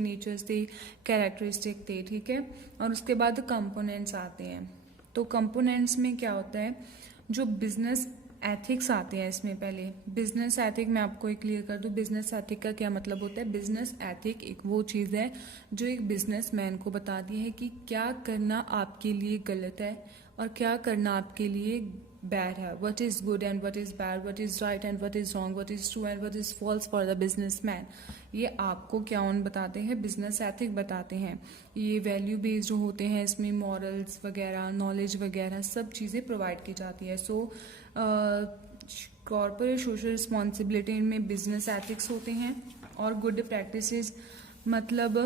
Natures थे, characteristic थे, ठीक है। और उसके बाद कंपोनेंट्स आते हैं। तो कंपोनेंट्स में क्या होता है, जो बिजनेस एथिक्स आते हैं इसमें। पहले बिजनेस एथिक मैं आपको एक क्लियर कर दूं, बिजनेस एथिक का क्या मतलब होता है। बिजनेस एथिक एक वो चीज़ है जो एक बिजनेसमैन को बताती है कि क्या करना आपके लिए गलत है और क्या करना आपके लिए बैड है। What is good and what is bad, what is right and what is wrong, what is true and what is false for the businessman. ये आपको क्या ऑन बताते हैं, बिजनेस एथिक बताते हैं। ये वैल्यू बेस्ड जो होते हैं, इसमें मॉरल्स वगैरह, नॉलेज वगैरह सब चीज़ें प्रोवाइड की जाती है। सो कॉर्पोरेट सोशल रिस्पॉन्सिबिलिटी में बिजनेस एथिक्स होते हैं। और गुड प्रैक्टिसेस, मतलब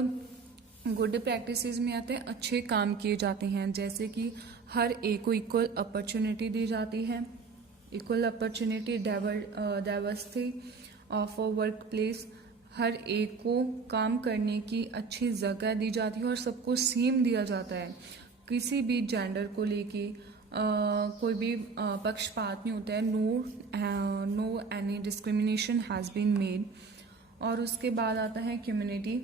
गुड प्रैक्टिसेस में आते हैं अच्छे काम किए जाते हैं, जैसे कि हर एक को इक्वल अपॉर्चुनिटी दी जाती है। Equal opportunity, diversity of work place, हर एक को काम करने की अच्छी जगह दी जाती है और सबको सेम दिया जाता है। किसी भी जेंडर को लेके कोई भी पक्षपात नहीं होता है। No any discrimination has been made. और उसके बाद आता है community.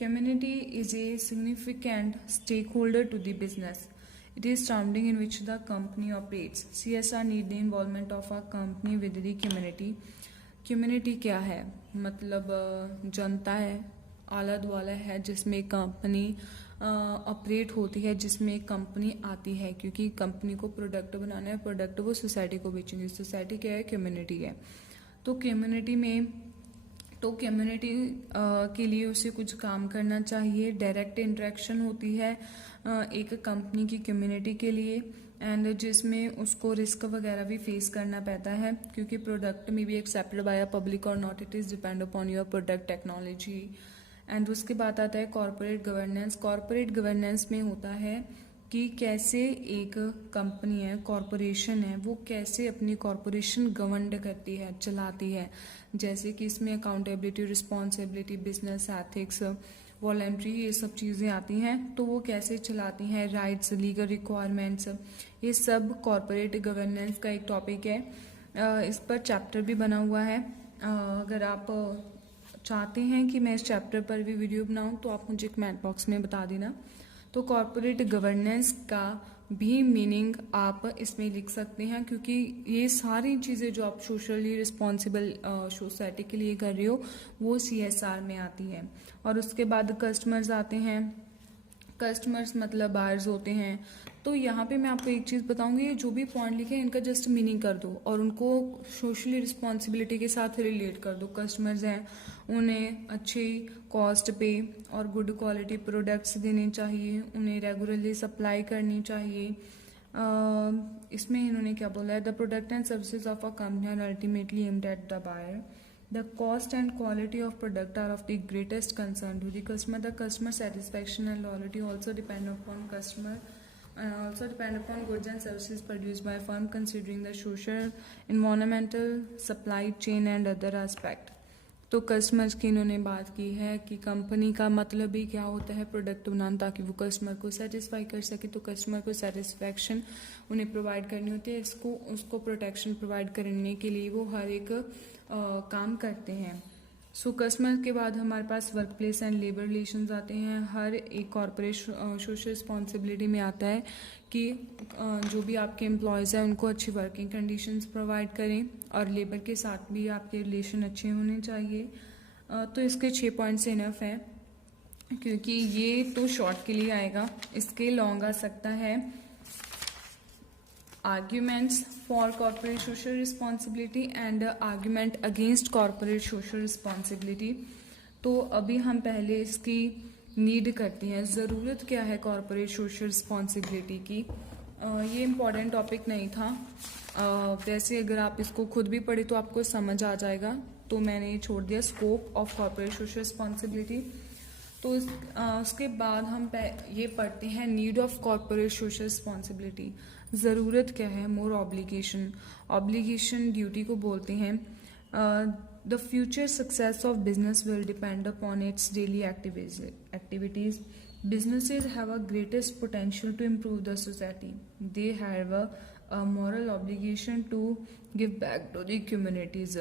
Community is a significant stake holder to the business. It is surrounding in which the company operates. CSR need the involvement of a company with the community. Community क्या है, मतलब जनता है, आला दुआला है, जिसमें कंपनी ऑपरेट होती है, जिसमें कंपनी आती है, क्योंकि कंपनी को प्रोडक्ट बनाना है, प्रोडक्ट वो सोसाइटी को बेचेंगे। सोसाइटी क्या है, कम्युनिटी है। तो कम्युनिटी में के लिए उसे कुछ काम करना चाहिए। डायरेक्ट इंटरेक्शन होती है एक कंपनी की कम्युनिटी के लिए, एंड जिसमें उसको रिस्क वगैरह भी फेस करना पड़ता है, क्योंकि प्रोडक्ट में भी एक्सेप्टेड बाय अ पब्लिक और not, it is depend upon your product technology. And उसके बाद आता है कॉर्पोरेट गवर्नेंस। कॉर्पोरेट गवर्नेंस में होता है कि कैसे एक कंपनी है, कॉरपोरेशन है, वो कैसे अपनी कॉरपोरेशन गवर्न करती है, चलाती है। जैसे कि इसमें accountability, responsibility, business ethics, voluntary, ये सब चीज़ें आती हैं। तो वो कैसे चलाती हैं, राइट्स, लीगल रिक्वायरमेंट्स, ये सब कॉरपोरेट गवर्नेंस का एक टॉपिक है। इस पर चैप्टर भी बना हुआ है। अगर आप चाहते हैं कि मैं इस चैप्टर पर भी वीडियो बनाऊं तो आप मुझे कमेंट बॉक्स में बता देना। तो कॉर्पोरेट गवर्नेंस का भी मीनिंग आप इसमें लिख सकते हैं, क्योंकि ये सारी चीज़ें जो आप सोशली रिस्पॉन्सिबल सोसाइटी के लिए कर रहे हो वो CSR में आती है। और उसके बाद कस्टमर्स आते हैं। कस्टमर्स मतलब बायर्स होते हैं। तो यहाँ पे मैं आपको एक चीज़ बताऊंगी, ये जो भी पॉइंट लिखे हैं इनका जस्ट मीनिंग कर दो और उनको सोशली रिस्पॉन्सिबिलिटी के साथ रिलेट कर दो। कस्टमर्स हैं, उन्हें अच्छी कॉस्ट पे और गुड क्वालिटी प्रोडक्ट्स देने चाहिए, उन्हें रेगुलरली सप्लाई करनी चाहिए। इसमें इन्होंने क्या बोला है, the product and services of a company are ultimately aimed at the buyer. The cost and quality of product are of the greatest concern to the customer. The customer satisfaction and loyalty also depend upon goods and services produced by firm, considering the social, environmental, supply chain and other aspect. तो customers की इन्होंने बात की है कि company का मतलब ही क्या होता है, प्रोडक्ट बनाना, ताकि वो कस्टमर को सेटिस्फाई कर सके। तो कस्टमर को सेटिस्फैक्शन उन्हें प्रोवाइड करनी होती है, उसको प्रोटेक्शन प्रोवाइड करने के लिए वो हर एक काम करते हैं। सो कस्टमर के बाद हमारे पास work place and labour relations आते हैं। हर एक कॉर्पोरेट सोशल रिस्पॉन्सिबिलिटी में आता है कि जो भी आपके एम्प्लॉयज़ हैं उनको अच्छी वर्किंग कंडीशंस प्रोवाइड करें और लेबर के साथ भी आपके रिलेशन अच्छे होने चाहिए। तो इसके 6 पॉइंट्स इनफ हैं, क्योंकि ये तो शॉर्ट के लिए आएगा, इसके लॉन्ग आ सकता है। Arguments for corporate social responsibility and argument against corporate social responsibility। तो अभी हम पहले इसकी नीड करते हैं, ज़रूरत क्या है कॉर्पोरेट सोशल रिस्पॉन्सिबिलिटी की। ये इम्पॉर्टेंट टॉपिक नहीं था, वैसे अगर आप इसको खुद भी पढ़े तो आपको समझ आ जाएगा, तो मैंने ये छोड़ दिया scope of corporate social responsibility. तो उसके बाद हम ये पढ़ते हैं need of corporate social responsibility. ज़रूरत क्या है, मोर ऑब्लिगेशन। ऑब्लिगेशन ड्यूटी को बोलते हैं। The future success of business will depend upon its daily activities. Businesses have a greatest potential to improve the society. They have a moral obligation to give back to the communities.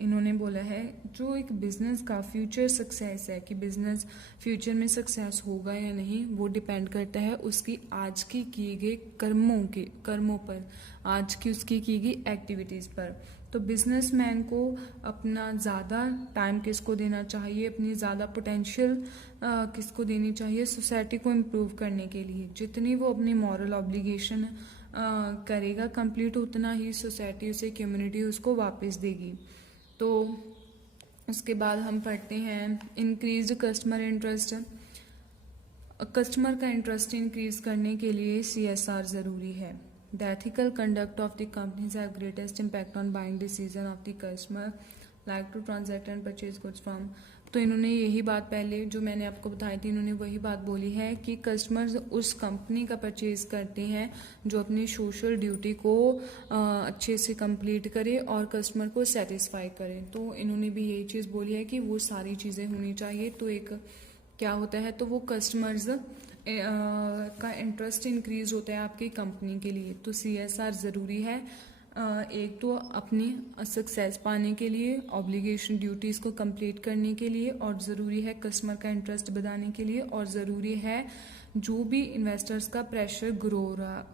इन्होंने बोला है जो एक business का future success है कि business future में success होगा या नहीं, वो डिपेंड करता है उसकी आज की किए गए कर्मों पर, आज की उसकी की गई एक्टिविटीज़ पर। तो बिजनेसमैन को अपना ज़्यादा टाइम किसको देना चाहिए, अपनी ज़्यादा पोटेंशियल किसको देनी चाहिए, सोसाइटी को इम्प्रूव करने के लिए। जितनी वो अपनी मॉरल ऑब्लिगेशन करेगा कंप्लीट, उतना ही सोसाइटी उसे, कम्युनिटी उसको वापस देगी। तो उसके बाद हम पढ़ते हैं इंक्रीज्ड कस्टमर इंटरेस्ट। कस्टमर का इंटरेस्ट इंक्रीज करने के लिए CSR ज़रूरी है। The ethical conduct of the companies have greatest impact on buying decision of the customer like to transact and purchase goods from. तो इन्होंने यही बात पहले जो मैंने आपको बताई थी, इन्होंने वही बात बोली है कि कस्टमर्स उस कंपनी का परचेज करते हैं जो अपनी सोशल ड्यूटी को अच्छे से कंप्लीट करे और कस्टमर को सेटिस्फाई करे। तो इन्होंने भी यही चीज़ बोली है कि वो सारी चीज़ें होनी चाहिए। तो एक क्या होता है, तो वो कस्टमर्स का इंटरेस्ट इंक्रीज होता है आपकी कंपनी के लिए। तो CSR ज़रूरी है, एक तो अपनी सक्सेस पाने के लिए, ऑब्लिगेशन ड्यूटीज़ को कंप्लीट करने के लिए, और ज़रूरी है कस्टमर का इंटरेस्ट बढ़ाने के लिए, और ज़रूरी है जो भी इन्वेस्टर्स का प्रेशर ग्रो हो रहा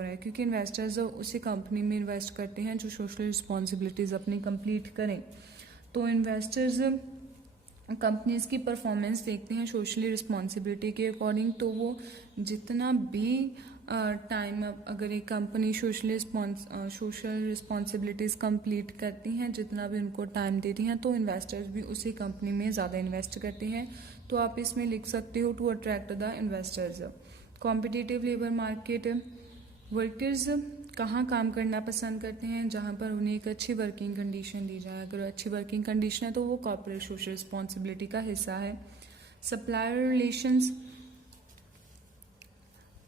है, क्योंकि इन्वेस्टर्स उसी कंपनी में इन्वेस्ट करते हैं जो सोशल रिस्पॉन्सिबिलिटीज़ अपनी कंप्लीट करें। तो इन्वेस्टर्स कंपनीज की परफॉर्मेंस देखते हैं सोशली रिस्पॉन्सिबिलिटी के अकॉर्डिंग। तो वो जितना भी टाइम अगर एक कंपनी सोशल रिस्पॉन्सिबिलिटीज़ कंप्लीट करती हैं, जितना भी उनको टाइम देती हैं, तो इन्वेस्टर्स भी उसी कंपनी में ज़्यादा इन्वेस्ट करते हैं। तो आप इसमें लिख सकते हो to attract the investors. Competitive labour market, workers कहाँ काम करना पसंद करते हैं, जहाँ पर उन्हें एक अच्छी वर्किंग कंडीशन दी जाए। अगर अच्छी वर्किंग कंडीशन है तो वो कॉर्पोरेट सोशल रिस्पॉन्सिबिलिटी का हिस्सा है। सप्लायर रिलेशंस,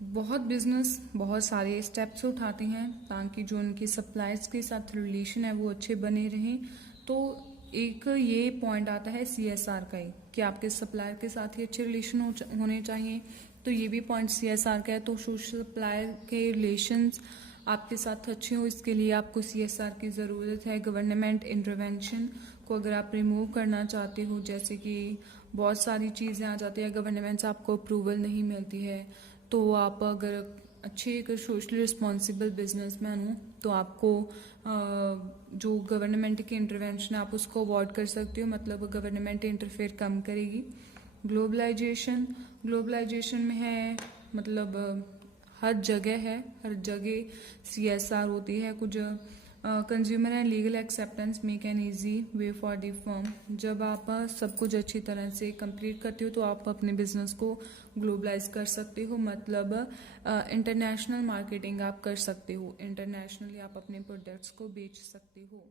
बहुत बिजनेस बहुत सारे स्टेप्स उठाते हैं ताकि जो उनके सप्लायर्स के साथ रिलेशन है वो अच्छे बने रहें। तो एक ये पॉइंट आता है CSR का ही कि आपके सप्लायर के साथ ही अच्छे रिलेशन होने चाहिए। तो ये भी पॉइंट CSR का है। तो सोशल सप्लायर के रिलेशंस आपके साथ अच्छे हो, इसके लिए आपको CSR की ज़रूरत है। गवर्नमेंट इंटरवेंशन को अगर आप रिमूव करना चाहते हो, जैसे कि बहुत सारी चीज़ें आ जाती है, गवर्नमेंट से आपको अप्रूवल नहीं मिलती है, तो आप अगर अच्छे एक सोशली रिस्पॉन्सिबल बिजनेसमैन हो तो आपको जो गवर्नमेंट की इंटरवेंशन है आप उसको अवॉइड कर सकते हो, मतलब गवर्नमेंट इंटरफेयर कम करेगी। ग्लोबलाइजेशन में है, मतलब हर जगह CSR होती है। कुछ consumer and legal acceptance make an easy way for the firm. जब आप सब कुछ अच्छी तरह से कंप्लीट करते हो तो आप अपने बिजनेस को ग्लोबलाइज कर सकते हो, मतलब इंटरनेशनल मार्केटिंग आप कर सकते हो, इंटरनेशनली आप अपने प्रोडक्ट्स को बेच सकते हो।